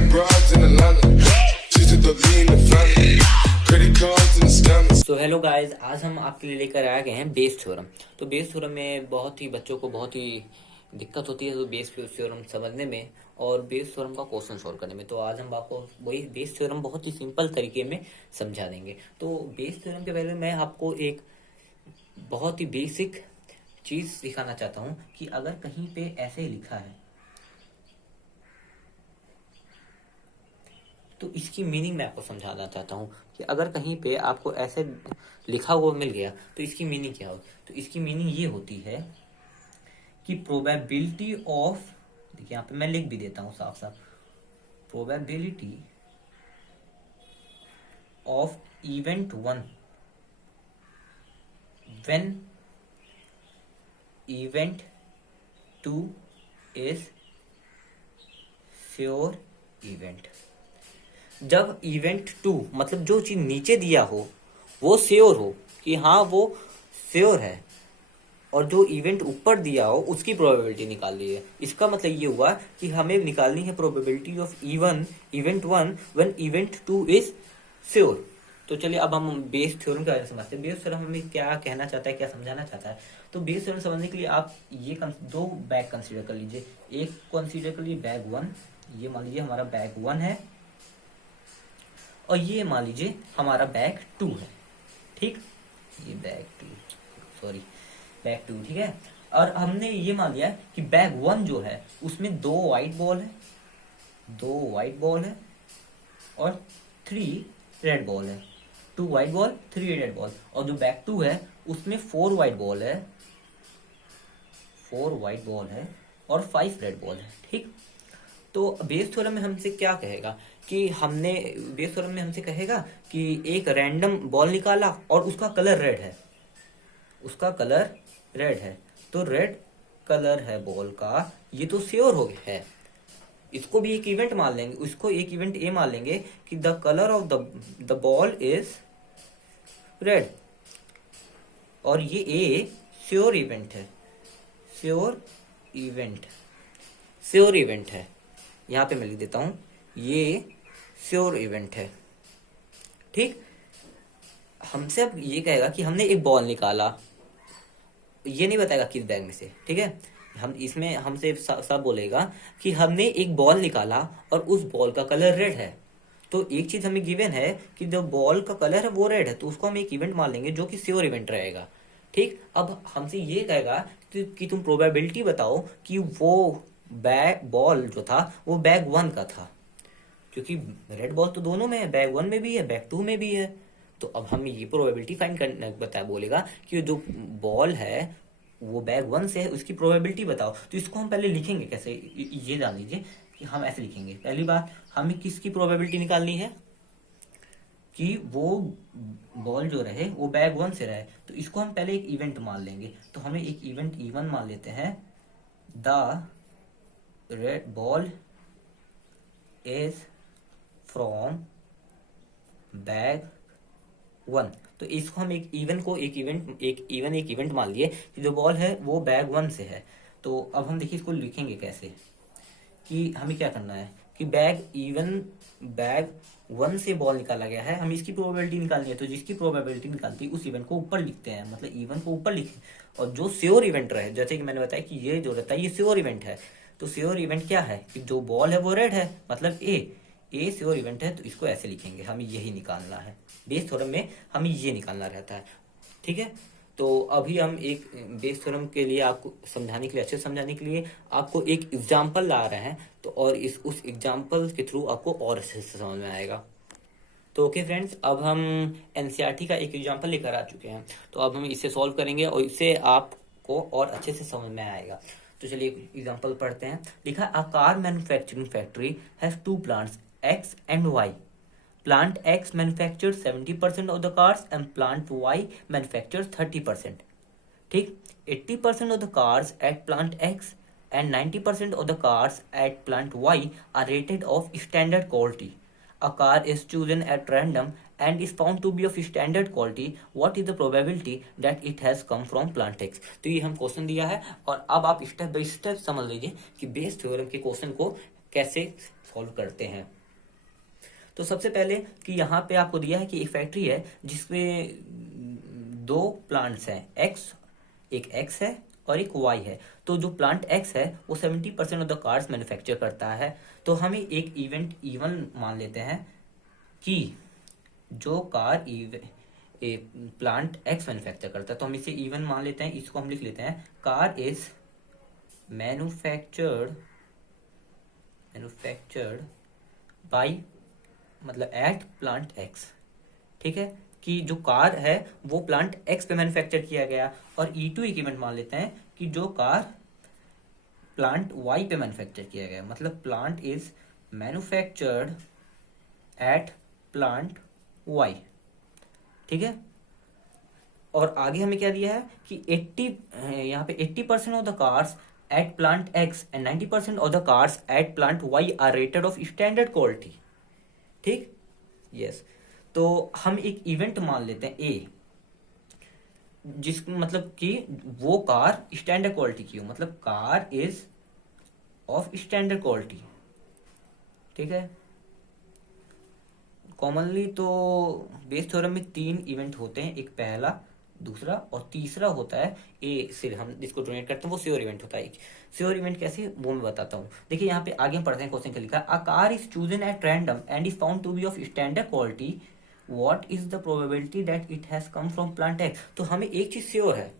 got broads in Atlanta. Just to the lean, the family. Credit cards and the scammers. तो hello guys, आज हम आपके लिए लेकर आ गए हैं बेस थ्योरम। तो बेस थ्योरम में बहुत ही बच्चों को बहुत ही दिक्कत होती है तो बेस थ्योरम समझने में और बेस थ्योरम का क्वेश्चन सॉल्व करने में। तो आज हम आपको वही बेस थ्योरम बहुत ही सिंपल तरीके में समझा देंगे। तो बेस थ्योरम के पहले मैं आपको एक बहुत ही बेसिक चीज़ सिखाना चाहता हूँ कि अगर कहीं पे ऐसे लिखा है तो इसकी मीनिंग मैं आपको समझाना चाहता हूँ कि अगर कहीं पे आपको ऐसे लिखा हुआ मिल गया तो इसकी मीनिंग क्या हो। तो इसकी मीनिंग ये होती है कि प्रोबेबिलिटी ऑफ, देखिए यहाँ पे मैं लिख भी देता हूँ साफ साफ, probability of event one when event two is sure event. जब इवेंट टू मतलब जो चीज नीचे दिया हो वो श्योर हो कि हाँ वो श्योर है, और जो इवेंट ऊपर दिया हो उसकी प्रोबेबिलिटी निकाल ली है। इसका मतलब ये हुआ कि हमें निकालनी है probability of event one when event two is sure. तो चलिए अब हम बेस थ्योरम के बारे में समझते हैं। बेस थ्योरम हमें क्या कहना चाहता है, क्या समझाना चाहता है। तो बेस थ्योरम समझने के लिए आप ये दो बैग कंसीडर कर लीजिए। एक कंसीडर कर लीजिए बैग वन, ये मान लीजिए हमारा बैग वन है, और ये मान लीजिए हमारा बैग टू है। ठीक, ये बैग टू, ठीक है। और हमने ये मान लिया कि बैग वन जो है उसमें दो वाइट बॉल है और 3 रेड बॉल है। 2 वाइट बॉल 3 रेड बॉल। और जो बैग टू है उसमें 4 वाइट बॉल है और 5 रेड बॉल है। ठीक, तो बेस थ्योरम में हमसे क्या कहेगा कि बेस थ्योरम में हमसे कहेगा कि एक रैंडम बॉल निकाला और उसका कलर रेड है, तो रेड कलर है बॉल का, ये तो श्योर हो है। इसको भी एक इवेंट मान लेंगे, उसको एक इवेंट ए मान लेंगे कि the colour of the ball is red, और ये ए श्योर इवेंट है। यहाँ पे मैं लिख देता हूं, ये श्योर इवेंट है। ठीक, हमसे अब ये कहेगा कि हमने एक बॉल निकाला, ये नहीं बताएगा किस बैग में से। ठीक है, हम इसमें हमसे सब बोलेगा कि हमने एक बॉल निकाला और उस बॉल का कलर रेड है। तो एक चीज हमें गिवन है कि जो बॉल का कलर है वो रेड है, तो उसको हम एक इवेंट मान लेंगे जो कि श्योर इवेंट रहेगा। ठीक, अब हमसे ये कहेगा कि तुम प्रोबेबिलिटी बताओ कि वो बॉल जो था वो बैग वन का था, क्योंकि रेड बॉल तो दोनों में है, बैग वन में भी है बैग टू में भी है। तो अब हम ये प्रोबेबिलिटी फाइंड करना बोलेगा कि जो बॉल है वो बैग वन से है, उसकी प्रोबेबिलिटी बताओ। तो इसको हम पहले लिखेंगे कैसे, ये जान लीजिए कि हम ऐसे लिखेंगे। पहली बात, हमें किसकी प्रोबेबिलिटी निकालनी है कि वो बॉल जो रहे वो बैग वन से रहे। तो इसको हम पहले एक इवेंट मान लेंगे। तो हमें एक इवेंट इवन मान लेते हैं, the red ball is from bag one. तो इसको हम एक इवेंट मान लिए कि जो बॉल है वो बैग वन से है। तो अब हम देखिए इसको लिखेंगे कैसे, कि हमें क्या करना है कि बैग वन से बॉल निकाला गया है, हमें इसकी प्रोबेबिलिटी निकालनी है। तो जिसकी प्रोबेबिलिटी निकालती है उस इवेंट को ऊपर लिखते हैं, मतलब इवेंट को ऊपर लिखें। और जो श्योर इवेंट रहे, जैसे कि मैंने बताया कि ये जो रहता है ये श्योर इवेंट है। तो श्योर इवेंट क्या है कि जो बॉल है वो रेड है, मतलब ए श्योर इवेंट है। तो इसको ऐसे लिखेंगे, हमें यही निकालना है। बेस थ्योरम में हमें ये निकालना रहता है। ठीक है, तो अभी हम एक बेस थ्योरम के लिए आपको समझाने के लिए, अच्छे समझाने के लिए आपको एक एग्जाम्पल ला रहे हैं। तो और उस एग्जाम्पल के थ्रू आपको और अच्छे से समझ में आएगा। तो ओके फ्रेंड्स, अब हम एनसीईआरटी का एक एग्जाम्पल लेकर आ चुके हैं। तो अब हम इसे सॉल्व करेंगे और इससे आपको और अच्छे से समझ में आएगा। तो चलिए एग्जाम्पल पढ़ते हैं। लिखा, a car manufacturing factory has 2 plants X and Y. Plant X manufactures 70% of the cars and plant Y manufactures 30%. ठीक, 80% of the cars at plant X and 90% of the cars at plant Y are rated of standard quality. A car is chosen at random and is found to be of standard quality. What is the probability that it has come from plant X? तो ये हम question दिया है और अब आप step by step समझ लीजिए कि बेस थ्योरम के क्वेश्चन को कैसे सॉल्व करते हैं। तो सबसे पहले कि यहाँ पे आपको दिया है कि एक फैक्ट्री है जिसमें दो प्लांट्स हैं, एक एक्स है और एक वाई है। तो जो प्लांट एक्स है वो 70% ऑफ द कार्स मैन्युफैक्चर करता है। तो हमें एक इवेंट इवन मान लेते हैं कि जो कार प्लांट एक्स मैन्युफैक्चर करता है, तो हम इसे इवन मान लेते हैं। इसको हम लिख लेते हैं कार इज मैन्युफैक्चर्ड बाई, मतलब एट प्लांट एक्स। ठीक है, कि जो कार है वो प्लांट एक्स पे मैन्युफैक्चर किया गया। और E2 इक्विपमेंट मान लेते हैं कि जो कार प्लांट वाई पे मैन्युफैक्चर किया गया, मतलब plant is manufactured at plant Y. ठीक है, और आगे हमें क्या दिया है कि 80 यहाँ पे 80% of the cars at plant X and 90% of the cars at plant Y are rated of standard quality. ठीक, यस। तो हम एक इवेंट मान लेते हैं ए, जिस मतलब कि वो कार स्टैंडर्ड क्वालिटी की हो, मतलब car is of standard quality. ठीक है, कॉमनली तो बेस थ्योरम में 3 इवेंट होते हैं, एक पहला, दूसरा और तीसरा होता है ए से हम जिसको डोनेट करते हैं वो श्योर इवेंट होता है। श्योर इवेंट कैसे वो मैं बताता हूँ। देखिए यहाँ पे आगे हम पढ़ते हैं, क्वेश्चन क्या लिखा है, a car is chosen at random and is found to be of standard quality, what is the probability that it has come from plant X. तो हमें एक चीज श्योर है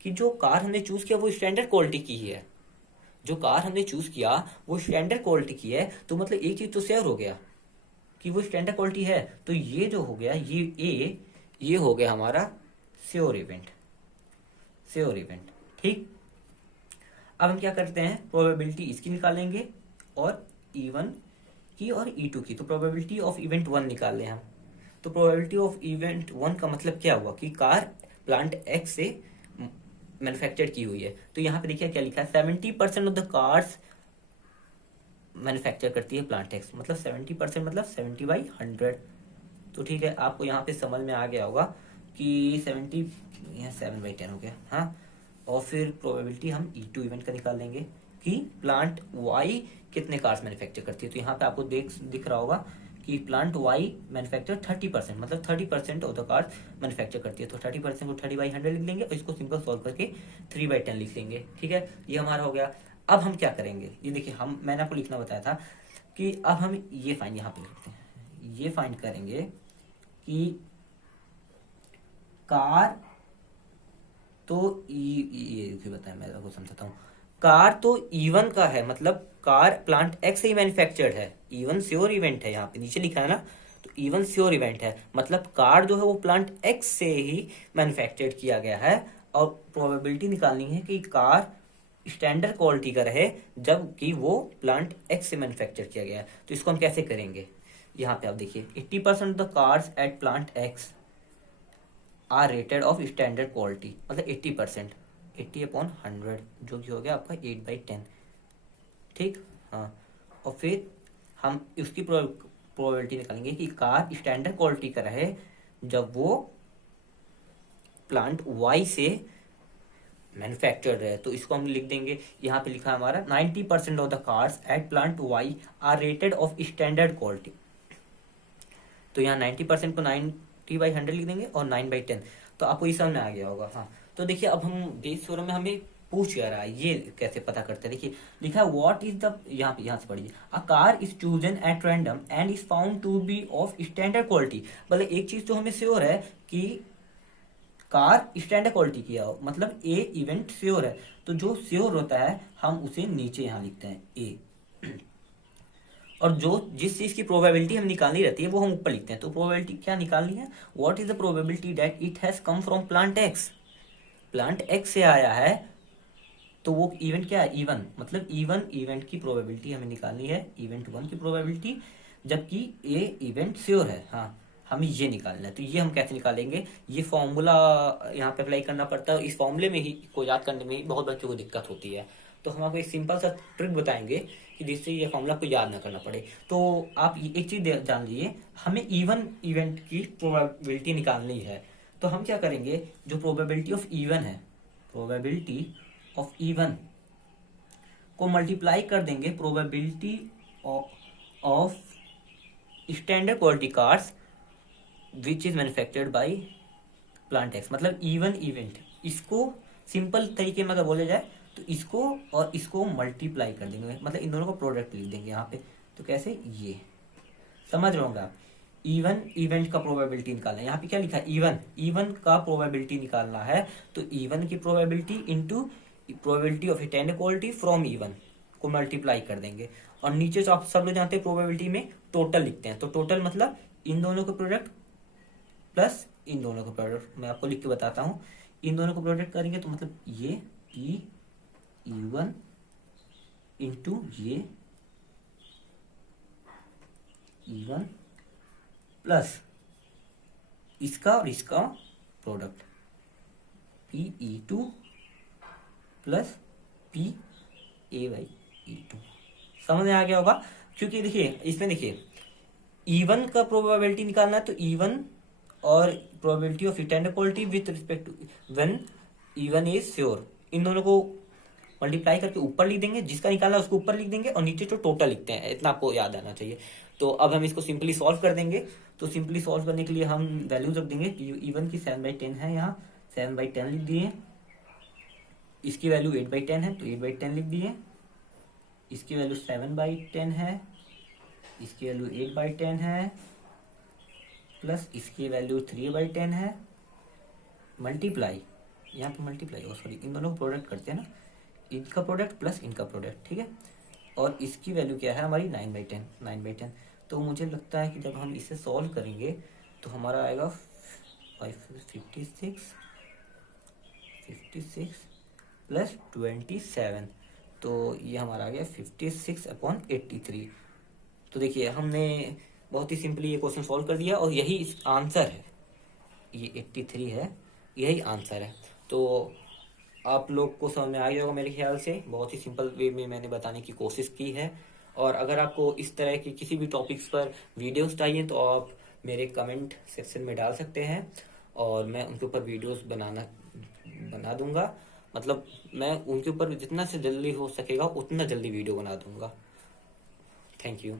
कि जो कार हमने चूज किया वो स्टैंडर्ड क्वालिटी की ही है। जो कार हमने चूज किया वो स्टैंडर्ड क्वालिटी की है, तो मतलब एक चीज तो श्योर हो गया कि वो स्टैंडर्ड क्वालिटी है। तो ये जो हो गया ये हो गया हमारा श्योर इवेंट। ठीक, अब हम क्या करते हैं, प्रोबेबिलिटी इसकी निकालेंगे और E1 की और E2 की। तो प्रोबेबिलिटी ऑफ इवेंट 1 निकाल लें हम। तो प्रोबेबिलिटी ऑफ इवेंट 1 का मतलब क्या हुआ कि कार प्लांट एक्स से मैन्युफैक्चर की हुई है। तो यहाँ पे देखिए क्या लिखा है, 70% ऑफ द कार्स मैन्युफैक्चर करती है प्लांट एक्स, मतलब 70% मतलब 70/100। तो ठीक है, आपको यहाँ पे समझ में आ गया होगा कि 70 यहाँ 7/10 हो गया। हाँ, और फिर प्रोबेबिलिटी हम E2 इवेंट का निकाल लेंगे कि प्लांट वाई कितने कार्स मैन्युफैक्चर करती है। तो यहाँ पे आपको दिख रहा होगा कि प्लांट वाई मैन्युफैक्चर 30%, मतलब 30% ऑफ द कार्स मैन्युफैक्चर करती है। तो 30% को 30/100 लिख लेंगे और इसको सिंपल सॉल्व करके 3/10 लिख लेंगे। ठीक है, ये हमारा हो गया। अब हम क्या करेंगे, ये देखिए, मैंने आपको लिखना बताया था कि अब हम ये फाइंड यहाँ पे लिखते हैं, ये फाइंड करेंगे कि कार तो ये बताया, मैं आपको समझाता हूँ। कार तो E1 का है, मतलब कार प्लांट एक्स से ही मैन्युफैक्चर्ड है। E1 श्योर इवेंट है, यहाँ पे नीचे लिखा है ना, तो E1 श्योर इवेंट है, मतलब कार जो है वो प्लांट एक्स से ही मैन्युफैक्चर्ड किया गया है। और प्रोबेबिलिटी निकालनी है कि कार स्टैंडर्ड क्वालिटी का रहे जबकि वो प्लांट एक्स से मैन्युफैक्चर किया गया है। तो इसको हम कैसे करेंगे, यहाँ पे आप देखिए, 80% of the cars at plant X are rated of standard quality, मतलब 80%, 80/100 जो कि हो गया आपका 8/10। ठीक, हाँ, और फिर हम उसकी प्रोबेबिलिटी निकालेंगे कि कार स्टैंडर्ड क्वालिटी का रहे जब वो प्लांट वाई से मैन्युफैक्चर्ड है। तो इसको हम लिख देंगे, यहाँ पे लिखा है हमारा 90% of the cars at plant Y are rated of standard quality. तो यहाँ 90% को 90/100 लिख देंगे और 9/10। तो आपको ये समझ में आ गया होगा। हाँ, तो देखिए अब हम बेस थ्योरम में हमें पूछ क्या रहा है, ये कैसे पता करते हैं। देखिए लिखा है व्हाट इज द, यहाँ से पढ़िए, a car is chosen at random and is found to be of standard quality. मतलब एक चीज तो हमें श्योर है कि कार स्टैंडर्ड क्वालिटी की हो, मतलब ए इवेंट श्योर है। तो जो श्योर होता है हम उसे नीचे यहाँ लिखते हैं ए, और जो जिस चीज की प्रोबेबिलिटी हम निकालनी रहती है वो हम ऊपर लिखते हैं। तो प्रोबेबिलिटी क्या निकालनी है, what is the probability that it has come from plant x. Plant x से आया है तो वो इवेंट क्या है, E1, मतलब E1 इवेंट की प्रोबेबिलिटी हमें निकालनी है, इवेंट 1 की प्रोबेबिलिटी, जबकि ए इवेंट श्योर है। हाँ, हमें ये निकालना है। तो ये हम कैसे निकालेंगे, ये फॉर्मूला यहाँ पे अप्लाई करना पड़ता है। इस फॉर्मूले में ही को याद करने में बहुत बच्चों को दिक्कत होती है। तो हम आपको एक सिंपल सा ट्रिक बताएंगे कि जिससे ये फॉर्मूला को याद ना करना पड़े। तो आप एक चीज जान लीजिए, हमें E1 इवेंट की प्रोबेबिलिटी निकालनी है। तो हम क्या करेंगे, जो प्रोबेबिलिटी ऑफ E1 है, प्रोबेबिलिटी ऑफ E1 को मल्टीप्लाई कर देंगे probability of standard quality cars which is manufactured by Plantex. मतलब इवन इवेंट, इसको सिंपल तरीके में अगर बोले जाए तो इसको और इसको मल्टीप्लाई कर देंगे, मतलब इन दोनों को प्रोडक्ट लिख देंगे यहाँ पे। तो कैसे, ये समझ रहे होंगे आप। इवन इवेंट का प्रोबेबिलिटी निकालना है, यहाँ पे क्या लिखा है, इवन, इवन का प्रोबेबिलिटी निकालना है। तो इवन की probability into probability of attend quality from even को मल्टीप्लाई कर देंगे। और नीचे जो आप सब लोग जानते हैं प्रोबेबिलिटी में टोटल लिखते हैं, तो टोटल मतलब इन दोनों के प्रोडक्ट प्लस इन दोनों का प्रोडक्ट। मैं आपको लिख के बताता हूँ, इन दोनों को प्रोडक्ट करेंगे तो मतलब ये पी E1 इंटू ये E1 प्लस इसका और इसका प्रोडक्ट PE2 प्लस PA/E2। समझ में आ गया होगा। क्योंकि देखिए इसमें देखिए E1 का प्रोबेबिलिटी निकालना है, तो E1 और probability of attend quality with respect to when E1 is sure, इन दोनों को मल्टीप्लाई करके ऊपर लिख देंगे, जिसका निकालना है उसको ऊपर लिख देंगे और नीचे जो टोटल लिखते हैं, इतना आपको याद आना चाहिए। तो अब हम इसको सिंपली सॉल्व कर देंगे। तो सिंपली सॉल्व करने के लिए हम वैल्यूज रख देंगे कि E1 की 7/10 है, यहाँ 7/10 लिख दिए। इसकी वैल्यू 8/10 है तो 8/10 लिख दिए। इसकी वैल्यू 7/10 है, इसकी वैल्यू 8/10 है, प्लस इसकी वैल्यू 3/10 है। मल्टीप्लाई, यहाँ पे मल्टीप्लाई, और सॉरी इन दोनों को प्रोडक्ट करते हैं ना, इनका प्रोडक्ट प्लस इनका प्रोडक्ट, ठीक है। और इसकी वैल्यू क्या है हमारी 9/10। तो मुझे लगता है कि जब हम इसे सॉल्व करेंगे तो हमारा आएगा 56 प्लस 27, तो ये हमारा आ गया 56/83। तो देखिए हमने बहुत ही सिंपली ये क्वेश्चन सॉल्व कर दिया और यही इस आंसर है, ये 83 है, यही आंसर है। तो आप लोग को समझ में आ गया होगा मेरे ख्याल से। बहुत ही सिंपल वे में मैंने बताने की कोशिश की है। और अगर आपको इस तरह की किसी भी टॉपिक्स पर वीडियोस चाहिए तो आप मेरे कमेंट सेक्शन में डाल सकते हैं और मैं उनके ऊपर वीडियोस बना दूंगा। मतलब मैं उनके ऊपर जितना से जल्दी हो सकेगा उतना जल्दी वीडियो बना दूंगा। Thank you.